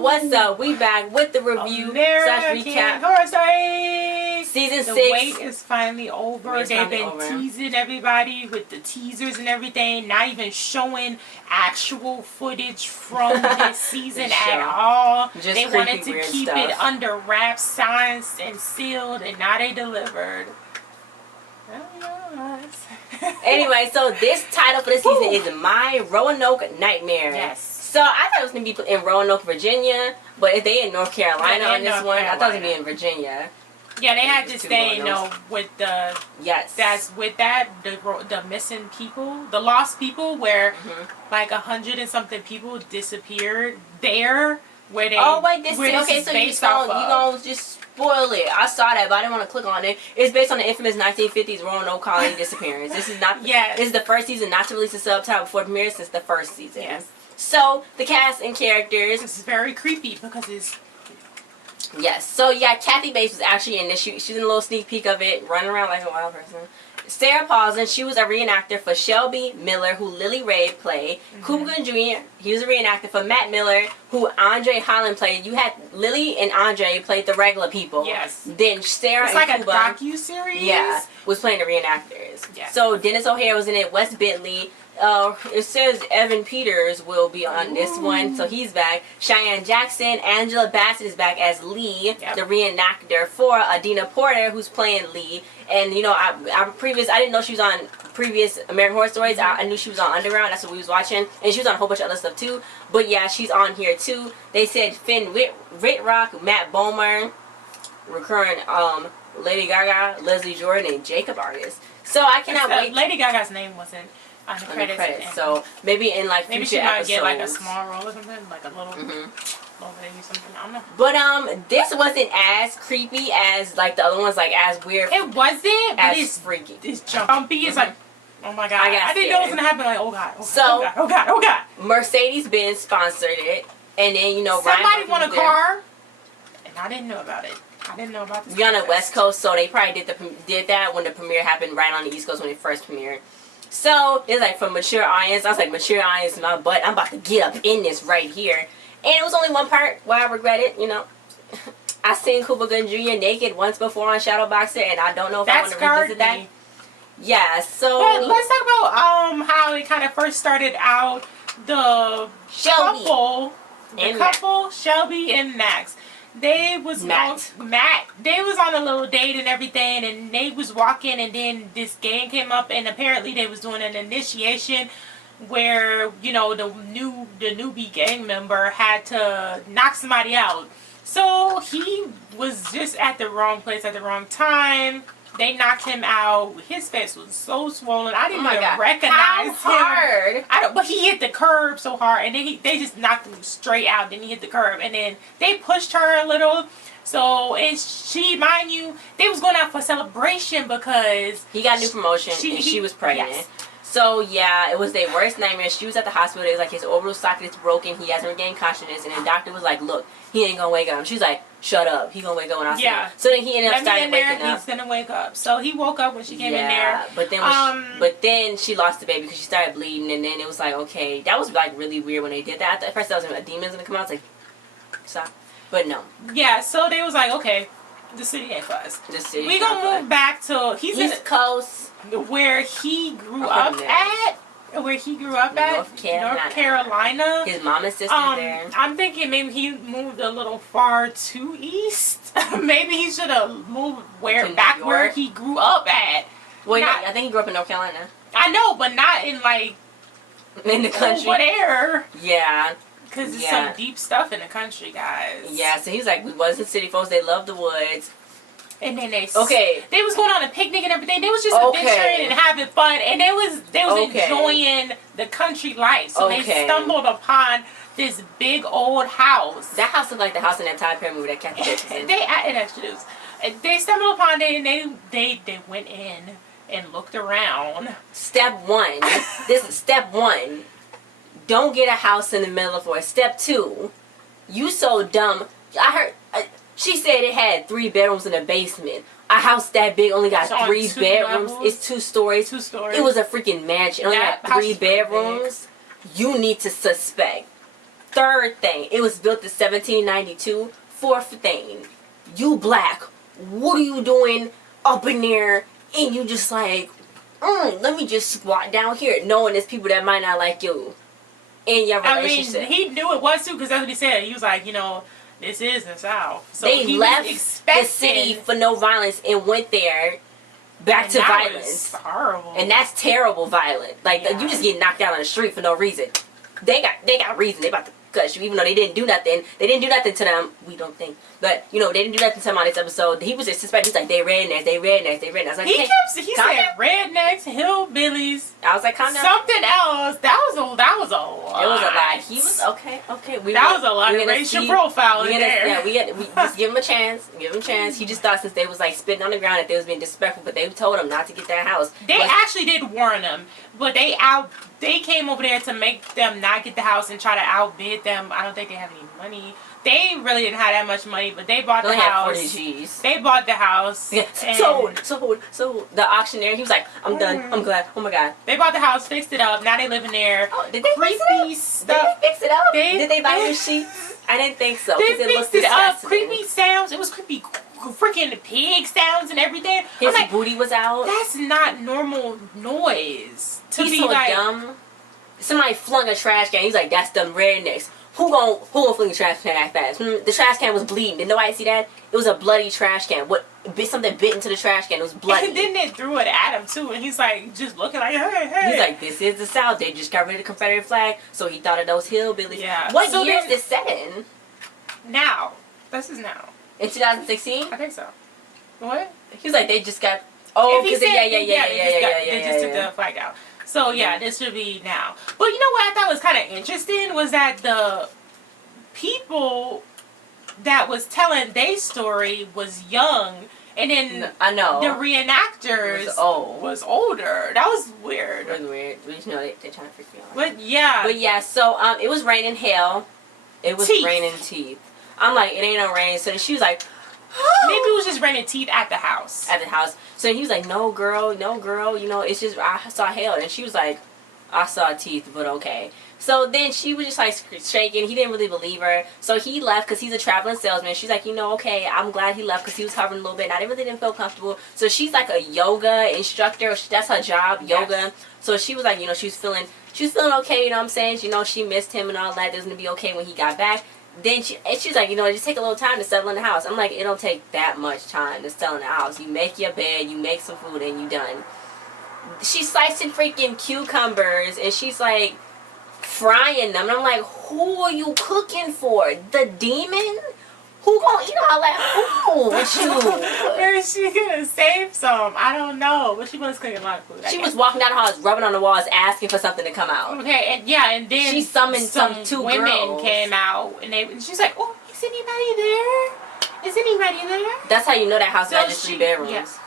y'all, what's up? We back with the review slash recap. Season 6. The wait is finally over. They've been teasing everybody with the teasers and everything, not even showing actual footage from this season at all. Just they wanted to keep stuff. it under wraps, signed and sealed, and now they delivered. Anyway, so this title for this season is My Roanoke Nightmare. Yes. So I thought it was going to be in Roanoke, Virginia, but if they in North Carolina on this one, I thought it was going to be in Virginia. Yeah, they had to stay, you know, with the... Yes. That's with that, the missing people, the lost people, where like 100 and something people disappeared there, where they... Oh, wait, this is... Okay, so you gonna just spoil it. I saw that, but I didn't want to click on it. It's based on the infamous 1950s Roanoke colony disappearance. This is not... Yes. This is the first season not to release a subtitle before premiere since the first season. Yes. So, the cast and characters... This is very creepy because it's... Yes. So, yeah, Kathy Bates was actually in this. She's in a little sneak peek of it, running around like a wild person. Sarah Paulson, she was a reenactor for Shelby Miller, who Lily Ray played. Cooper Gooding Jr., he was a reenactor for Matt Miller, who Andre Holland played. You had Lily and Andre played the regular people. Yes. Then Sarah it's and like Cuba, a docu-series? Yeah, was playing the reenactors. Yes. So, Dennis O'Hare was in it, Wes Bentley. It says Evan Peters will be on this one, so he's back. Cheyenne Jackson, Angela Bassett is back as Lee, the reenactor for Adina Porter, who's playing Lee. And you know, I didn't know she was on previous American Horror Stories. I knew she was on Underground. That's what we was watching, and she was on a whole bunch of other stuff too. But yeah, she's on here too. They said Finn Whitrock, Matt Bomer, recurring Lady Gaga, Leslie Jordan, and Jacob Artist. So I cannot wait. Lady Gaga's name wasn't on the credits. So maybe in like maybe future she might episodes. get like a small role or something, like a little baby something. I don't know. But this wasn't as creepy as like the other ones, like as weird. It wasn't, but it's freaky. It's jumpy. It's like, oh my god! I didn't know it was gonna happen. Like, oh god! Oh god! Oh god! Mercedes-Benz sponsored it, and then you know somebody won a car, and I didn't know about it. I didn't know about this. You're on the West Coast, so they probably did that when the premiere happened right on the East Coast when it first premiered. So, it's like for mature audience. I was like, mature audience, my butt. I'm about to get up in this right here. And it was only one part where I regret it, you know. I seen Cuba Gooding Jr. naked once before on Shadowboxer, and I don't know if I want to revisit that. Yeah, so... But let's talk about how it kind of first started out. The Shelby. couple, Shelby and Max. They was Matt. They was on a little date and everything, and they was walking, and then this gang came up, and apparently they was doing an initiation where, you know, the newbie gang member had to knock somebody out. So he was just at the wrong place at the wrong time. They knocked him out. His face was so swollen. I didn't even recognize him. Hard. But he hit the curb so hard, and then they just knocked him straight out. Then he hit the curb, and then they pushed her a little. So, and she, mind you, they was going out for celebration because he got a new promotion, and she was pregnant. Yes. So, yeah, it was their worst nightmare. She was at the hospital. It was like his orbital socket is broken. He hasn't regained consciousness. And the doctor was like, look, he ain't going to wake up. She's like, shut up. He going to wake up when I see him. So then he ended up starting waking up. He's going to wake up. So he woke up when she came in there. But then she lost the baby because she started bleeding. And then it was like, okay. That was like really weird when they did that. At first I was like, a demon's going to come out. I was like, stop. But no. Yeah, so they was like, okay, the city ain't for us. We going to move back to... East Coast. Where he grew up at. North Carolina. His mom and sister there. I'm thinking maybe he moved a little far too east. Maybe he should have moved where he grew up at. Well, I think he grew up in North Carolina. I know, but not in like in the country. Over there. Yeah. Because there's some deep stuff in the country, guys. Yeah, so he was like, we wasn't city folks. They loved the woods. And then they was going on a picnic and everything. They was just adventuring and having fun, and they was enjoying the country life. So they stumbled upon this big old house. That house looked like the house in that Tyra Beauty movie that Kathy Bates was in. It actually is. They stumbled upon it, and they went in and looked around. Step 1. This is step 1. Don't get a house in the middle of the forest. Step 2. You so dumb. I heard. She said it had 3 bedrooms in a basement. A house that big only got 3 bedrooms. It's 2 stories. 2 stories. It was a freaking mansion. It only got 3 bedrooms. You need to suspect. Third thing, it was built in 1792. Fourth thing, you black. What are you doing up in there? And you just like, let me just squat down here, knowing there's people that might not like you in your relationship. I mean, he knew it was too, because that's what he said. He was like, you know, this is the South. So they he left was expecting the city for no violence and went there back to violence. Horrible. And that's terrible violence. Like, you just get knocked out on the street for no reason. They got reason. They about to cuss you, even though they didn't do nothing. They didn't do nothing to them. We don't think. But, you know, they didn't do nothing to them on this episode. He was just suspecting. He's like, they rednecks. I was like, he said rednecks, hillbillies. I was like, calm down. Something else. That was a lot. It was a lot. He was, okay. That was a lot of racial profile in there. Yeah, we just give him a chance. He just thought since they was like spitting on the ground that they was being disrespectful, but they told him not to get that house. They actually did warn him, but they came over there to make them not get the house and try to outbid them. I don't think they have any money. They really didn't have that much money, but they bought the house. 40 G's. They bought the house. Yeah. So the auctioneer, he was like, I'm done. I'm glad. Oh my God. They bought the house, fixed it up. Now they live in there. Oh, did they fix it up? Did they buy new sheets? I didn't think so. They fixed it up. Creepy sounds. It was creepy, freaking pig sounds and everything. His booty was out. That's not normal noise. He's so dumb. Somebody flung a trash can. He's like, that's them rednecks. Who gonna fling a trash can that fast? The trash can was bleeding. Did nobody see that? It was a bloody trash can. Something bit into the trash can. It was bloody. And then they threw it at him too, and he's like, just looking like, hey. He's like, this is the South. They just got rid of the Confederate flag, so he thought of those hillbillies. Yeah. What year is this set in? Now. This is now. In 2016? I think so. What? He was like, they just got. Oh, because they just took the flag out. So yeah, this should be now. But you know what I thought was kind of interesting was that the people that was telling their story was young, and then I know the reenactors was older. That was weird. It was weird. But you know they're trying to freak me out. But yeah. So it was raining hail. It was raining teeth. I'm like, it ain't no rain. So then she was like, maybe it was just raining teeth at the house. So he was like, no girl, you know, it's just, I saw hail. And she was like, I saw teeth, but okay. So then she was just like shaking. He didn't really believe her. So he left because he's a traveling salesman. She's like, you know, okay, I'm glad he left because he was hovering a little bit. And I really didn't feel comfortable. So she's like a yoga instructor. That's her job, yoga. Yes. So she was like, you know, she was feeling okay, you know what I'm saying? You know, she missed him and all that. It was going to be okay when he got back. Then she's like, you know, just take a little time to settle in the house. I'm like, it don't take that much time to settle in the house. You make your bed, you make some food, and you done. She's slicing freaking cucumbers, and she's like frying them. And I'm like, who are you cooking for? The demon? Who gonna eat all that food with you? Maybe she gonna save some. I don't know. But she was cooking a lot of food. She was walking down the halls, rubbing on the walls, asking for something to come out. Okay, and then she summoned some two women girls. Came out, and she's like, "Oh, is anybody there? Is anybody there?" That's how you know that house had just 3 bedrooms. Yes.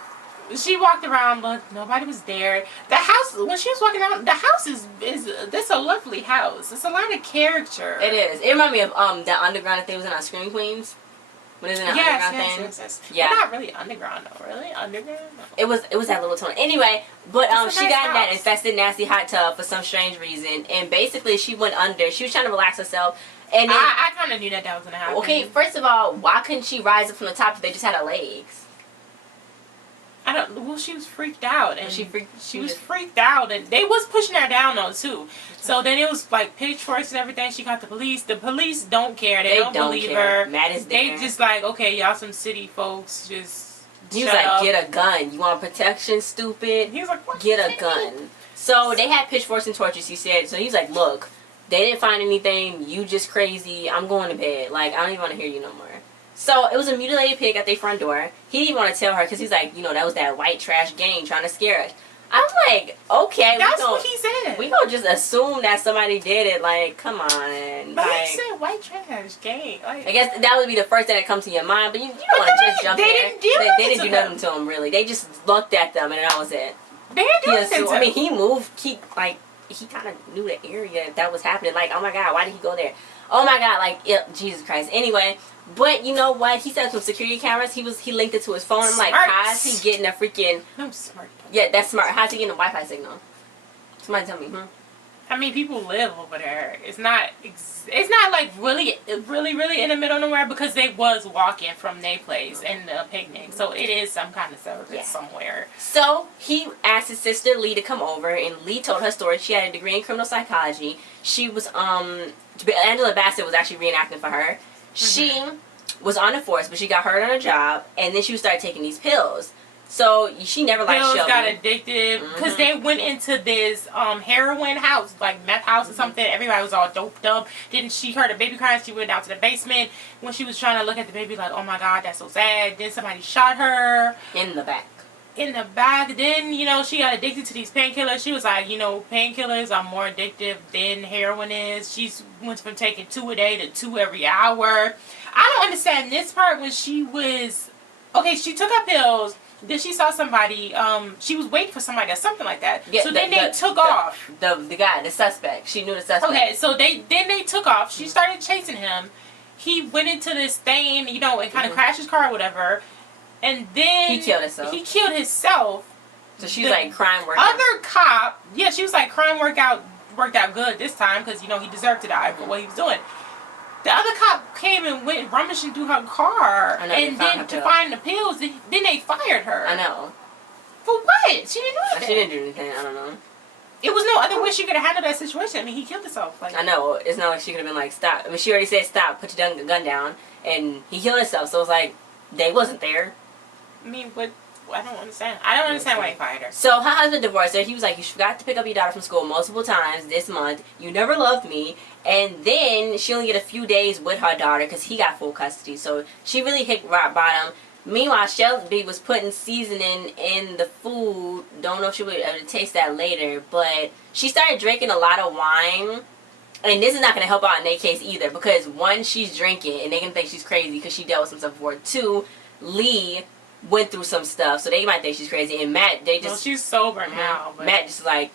She walked around, but nobody was there. The house, when she was walking around, the house is this a lovely house. It's a lot of character. It is. It reminded me of the underground that they was in on Scream Queens. When it was in that underground thing. Yes. Yeah. They're not really underground though. Really underground? No. It was that little tone. Anyway, but she got in that infested, nasty hot tub for some strange reason, and basically she went under. She was trying to relax herself. And then, I kind of knew that was gonna happen. Okay, first of all, why couldn't she rise up from the top if they just had her legs? Well, she was freaked out, and she was freaked out, and they was pushing her down though too. So then it was like pitchforks and everything. She got the police. The police don't care. They don't believe her. Matt is there. They just like, okay, y'all some city folks. Just he was like, get a gun. You want protection, stupid? He was like, what? Get a gun. So they had pitchforks and torches. He said. So he's like, look, they didn't find anything. You just crazy. I'm going to bed. Like I don't even want to hear you no more. So it was a mutilated pig at their front door. He didn't even want to tell her because he's like, you know, that was that white trash gang trying to scare us. I'm like, okay, that's what he said. We gonna just assume that somebody did it. Like, come on. But like, he said white trash gang. Like, I guess that would be the first thing that comes to your mind. But you don't want to just jump there. They didn't do nothing to him really. They just looked at them and that was it. They didn't do nothing to him. I mean, he moved. He kind of knew the area that was happening. Like, oh my God, why did he go there? Oh my God, like, Jesus Christ. Anyway, but you know what? He set up some security cameras. He linked it to his phone. I'm like, how is he getting a freaking... No, smart. Yeah, that's smart. How's he getting a Wi-Fi signal? Somebody tell me, I mean, people live over there. It's not like really in the middle of nowhere because they was walking from their place and the picnic. So it is some kind of service somewhere. So he asked his sister Lee to come over, and Lee told her story. She had a degree in criminal psychology. She was Angela Bassett was actually reenacting for her. She was on the force, but she got hurt on her job, and then she started taking these pills. So she never liked Shelby. Pills got addicted because they went into this heroin house, like meth house or something. Everybody was all doped up. Then she heard a baby crying. She went down to the basement when she was trying to look at the baby like, oh my God, that's so sad. Then somebody shot her. In the back. Then, you know, she got addicted to these painkillers. She was like, you know, painkillers are more addictive than heroin is. She went from taking 2 a day to 2 every hour. I don't understand this part when she was... Okay, she took her pills. Then she saw somebody, she was waiting for somebody or something like that. Yeah, so then they took off. The guy, the suspect. She knew the suspect. Okay, so they took off. She started chasing him. He went into this thing, you know, and kind of crashed his car or whatever. And then... He killed himself. So she's like, crime worked out. Other cop, yeah, she was like, crime worked out good this time because, you know, he deserved to die for what he was doing. The other cop came and went rummaging through her car, and then to find the pills, then they fired her. I know. For what? She didn't do anything. She didn't do anything. I don't know. It was no other way she could have handled that situation. I mean, he killed himself. Like, I know. It's not like she could have been like, stop. I mean, she already said stop, put your gun down, and he killed himself. So it was like, they wasn't there. I mean, but I don't understand. I don't understand why he fired her. So her husband divorced her. He was like, you forgot to pick up your daughter from school multiple times this month. You never loved me. And then she only get a few days with her daughter because he got full custody. So she really hit rock bottom. Meanwhile, Shelby was putting seasoning in the food. Don't know if she would be able to taste that later. But she started drinking a lot of wine. And this is not going to help out in their case either. Because one, she's drinking and they're going to think she's crazy because she dealt with some stuff before. 2, Lee went through some stuff. So they might think she's crazy. And Matt, they just... Well, she's sober now. But Matt just like...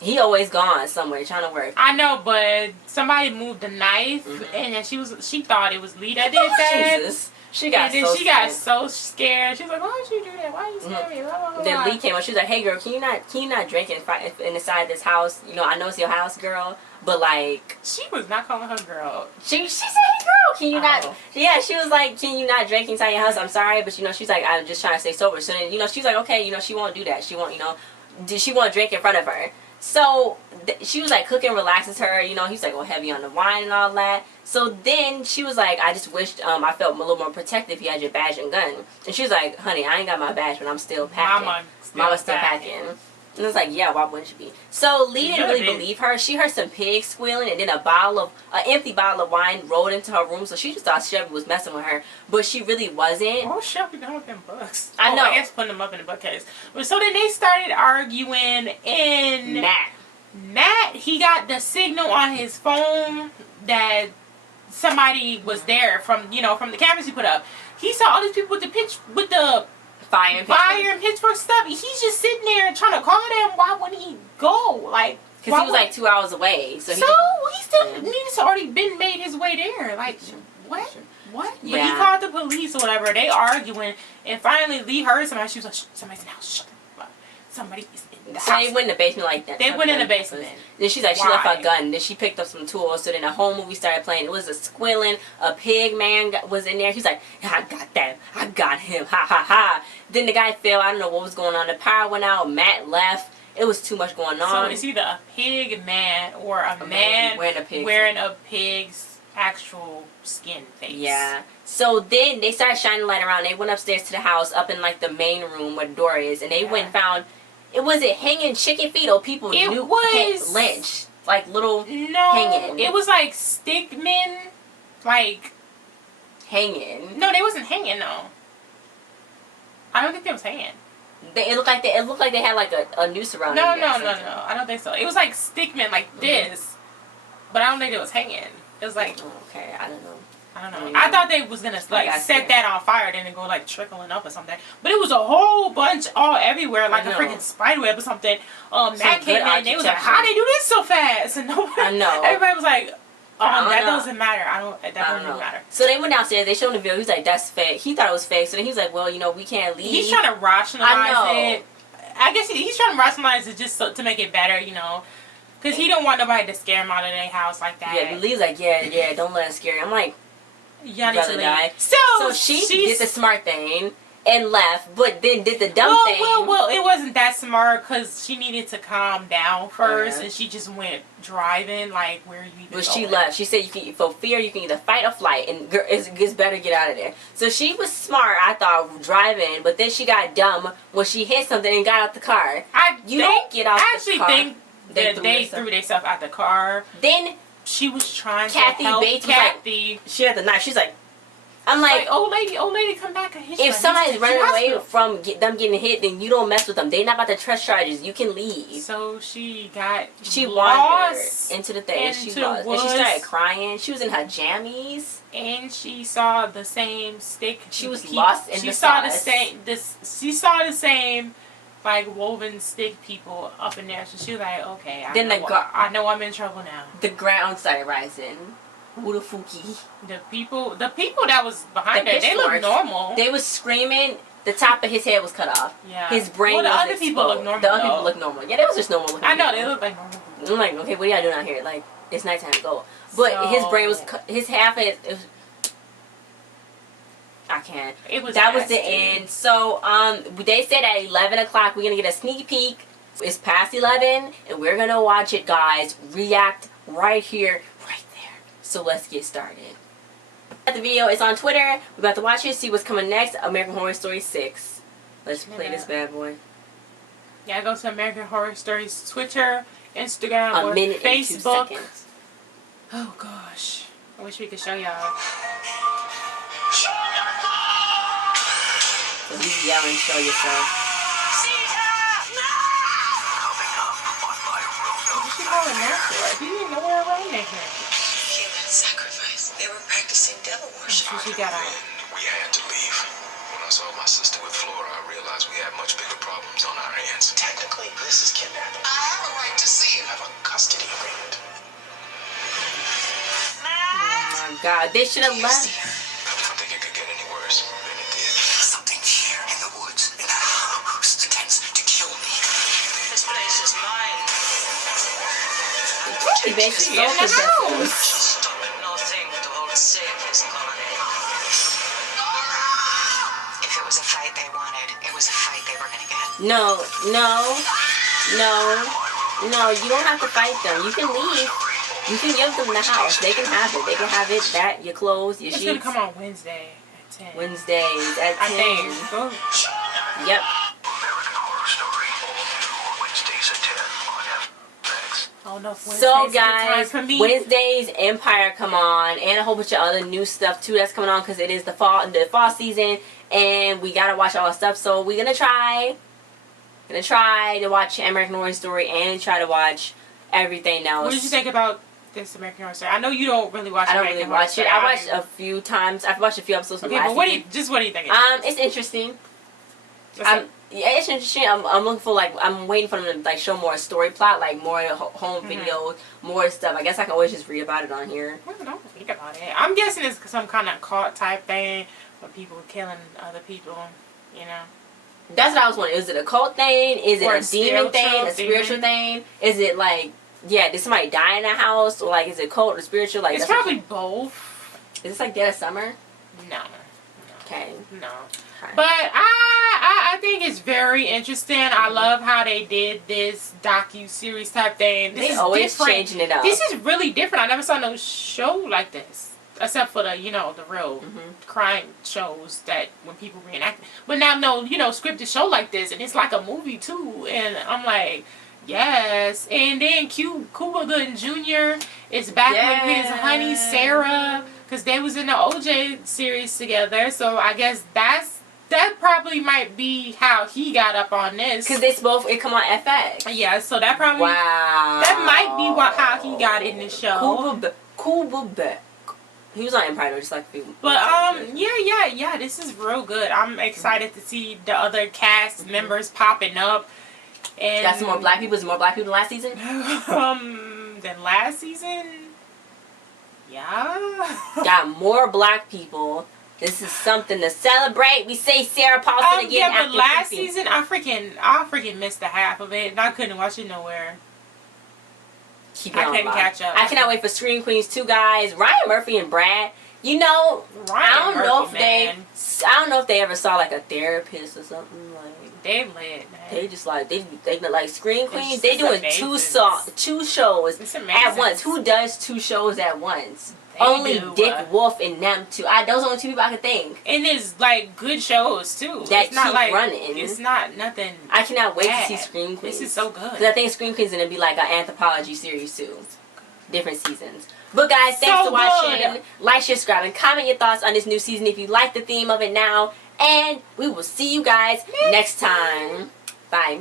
He always gone somewhere trying to work. I know, but somebody moved the knife, and then she thought it was Lee that did that. Jesus. She got so scared. She was like, "Why did you do that? Why you scare me?" Blah, blah, blah. Then Lee came up. She was like, "Hey, girl, can you not drink inside this house? You know, I know it's your house, girl, but like." She was not calling her girl. She said, "Hey, girl, can you not?" Yeah, she was like, "Can you not drink inside your house? I'm sorry, but you know, she's like, I'm just trying to stay sober." So then, you know, she's like, "Okay, you know, she won't do that. She won't, you know, she won't drink in front of her." So she was like, cooking relaxes her, you know. He's like, well, heavy on the wine and all that. So then she was like, I just wished I felt a little more protective if you had your badge and gun. And she was like, honey, I ain't got my badge, but I'm still packing. Mama's still packing. And it was like, yeah, why wouldn't you be? So Lee didn't really believe her. She heard some pigs squealing, and then an empty bottle of wine rolled into her room. So she just thought Shelby was messing with her, but she really wasn't. Oh, Shelby done with them books. I know. I guess putting them up in the bookcase. But so then they started arguing, and Matt, he got the signal on his phone that somebody was there from the cameras he put up. He saw all these people with the fire and pitchfork stuff. He's just sitting there trying to call them. Why wouldn't he go? Like, because he was like 2 hours away. So he still needs to already been made his way there. Like, what? What? Yeah. But he called the police or whatever. They arguing, and finally Lee heard somebody. She was like, somebody's in the house. Shut up. Somebody is in the house. So they went in the basement like that. They went in the basement. Then she's like, she left her gun. Then she picked up some tools. So then the whole movie started playing. It was a squealing. A pig man was in there. He's like, I got that. I got him. Ha ha ha. Then the guy fell. I don't know what was going on. The power went out. Matt left. It was too much going on. So it's either a pig man or a man wearing a pig's actual skin face. Yeah. So then they started shining light around. They went upstairs to the house, up in like the main room where the door is, and they went and found. It was hanging chicken feet or people lynched, like little hanging. It was like stickmen, like hanging. No, they wasn't hanging though. I don't think they was hanging. It looked like they had like a noose around. No. I don't think so. It was like stickmen like this, but I don't think it was hanging. It was like okay, I don't know. I thought they was gonna like set that on fire, then it go like trickling up or something. But it was a whole bunch all everywhere, like a freaking spider web or something. Matt came in and they was like, "How they do this so fast?" And everybody was like, that doesn't matter. That doesn't matter. So they went downstairs. They showed him the video. He was like, "That's fake." He thought it was fake. So then he was like, "Well, you know, we can't leave." He's trying to rationalize it. I guess he's trying to rationalize it just to make it better, you know. Because he don't want nobody to scare him out of their house like that. Yeah, Lee's like, yeah, don't let him scare you. I'm like, y'all need to leave. So she did the smart thing and left, but then did the dumb thing. Well, it wasn't that smart because she needed to calm down first, and she just went driving. Like, where are you even going? She left. She said, for fear, you can either fight or flight, and it's better to get out of there. So she was smart, I thought, driving, but then she got dumb when she hit something and got out the car. Don't get out the car. I actually think that they threw themselves out the car. Then she was trying to help Bates Kathy. She had the knife. She's like, I'm like, old lady, come back. If somebody's running away from them getting hit, then you don't mess with them. They're not about to press charges. You can leave. So she wandered into the thing. And she started crying. She was in her jammies. And she saw the same stick. She was lost in the sauce. She saw the same like woven stick people up in there. So she was like, okay, I know I'm in trouble now. The ground started rising. Who the fuki? The people that was behind her, they looked normal. They was screaming. The top of his head was cut off. Yeah. His brain was other people look normal. The other people look normal. Yeah, they was just normal. I know, they look like normal. I'm like, okay, what are y'all doing out here? Like, it's nighttime, go. But his brain was his half head. I can't. That was the end. So they said at 11 o'clock we're gonna get a sneak peek. It's past 11, and we're gonna watch it, guys. React right here, right there. So let's get started. The video is on Twitter. We're about to watch it, see what's coming next. American Horror Story 6. Let's play this bad boy. Yeah, go to American Horror Stories Twitter, Instagram, or Facebook. And 2 seconds. Oh gosh, I wish we could show y'all. So he's yelling, show yourself. What did she call him now for? He didn't know where Roanoke Nightmare. Human sacrifice. They were practicing devil worship. So she got out. We had to leave. When I saw my sister with Flora, I realized we had much bigger problems on our hands. Technically, this is kidnapping. I have a right to see you. I have a custody agreement. Oh my God, they should have left. I didn't think it could get any worse than it did. Something here in the woods, in the house, intends to kill me. This place is mine. She basically in the house. Stop at nothing to hold safe this colony. If it was a fight they wanted, it was a fight they were gonna get. No, you don't have to fight them. You can leave. You can give them the house. They can have it. They can have it, your clothes, your sheets. It's gonna come on Wednesday at 10. Wednesdays at 10. I think. Yep. American Horror Story. Wednesdays at 10 on FX. Oh no, So guys, Wednesdays Empire come on, and a whole bunch of other new stuff too that's coming on because it is the fall season, and we gotta watch all the stuff. So we're gonna try to watch American Horror Story and try to watch everything else. What did you think about this American Horror Story? I know you don't really watch. I don't really watch it. I watched a few times. I've watched a few episodes from last season. What do you think? It's interesting. Yeah, it's interesting. I'm looking for I'm waiting for them to show more story plot, like more home videos, more stuff. I guess I can always just read about it on here. I don't think about it. I'm guessing it's some kind of cult type thing where people killing other people. You know. That's what I was wondering. Is it a cult thing? Is it a demon thing? A spiritual thing? Is it did somebody die in a house, or is it cult or spiritual? It's probably both. Is this Dead of Summer? No. Okay. No. But I think it's very interesting. I love how they did this docu-series type thing. This is always different. Changing it up. This is really different. I never saw no show like this. Except for the real crime shows that when people reenact. But now, scripted show like this. And it's like a movie, too. And I'm like, yes. And then Cuba Gooding Jr. is back with his honey, Sarah. Because they was in the OJ series together. So I guess that probably might be how he got up on this. Because it come on FX. Yeah, so that probably... Wow. That might be how he got in the show. Cuba. He was on Empire, just like a few. But yeah, this is real good. I'm excited to see the other cast members popping up. And got some more black people. Is there more black people than last season? Than last season? Yeah. Got more black people. This is something to celebrate. We say Sarah Paulson again. Yeah, but last season I freaking missed the half of it, and I couldn't watch it nowhere. keep it I on couldn't lock. catch up. I cannot wait for Scream Queens 2, guys. Ryan Murphy and Brad. You know, I don't know if they ever saw like a therapist or something like. They lit, man. They just like they like Scream Queens. It's They doing amazing. two shows It's at amazing. once. Who does 2 shows at once? They Only do, Dick Wolf and them 2. Those are only 2 people I can think. And it's like good shows too. That it's not keep like running. It's not nothing. I cannot wait bad. to see Scream Queens. This is so good. Because I think Scream Queens is gonna be like an anthropology series too. Different seasons. But guys, thanks So for watching. good. Like, share, subscribe, and comment your thoughts on this new season if you like the theme of it now. And we will see you guys next time. Bye.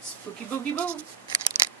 Spooky boogie boo.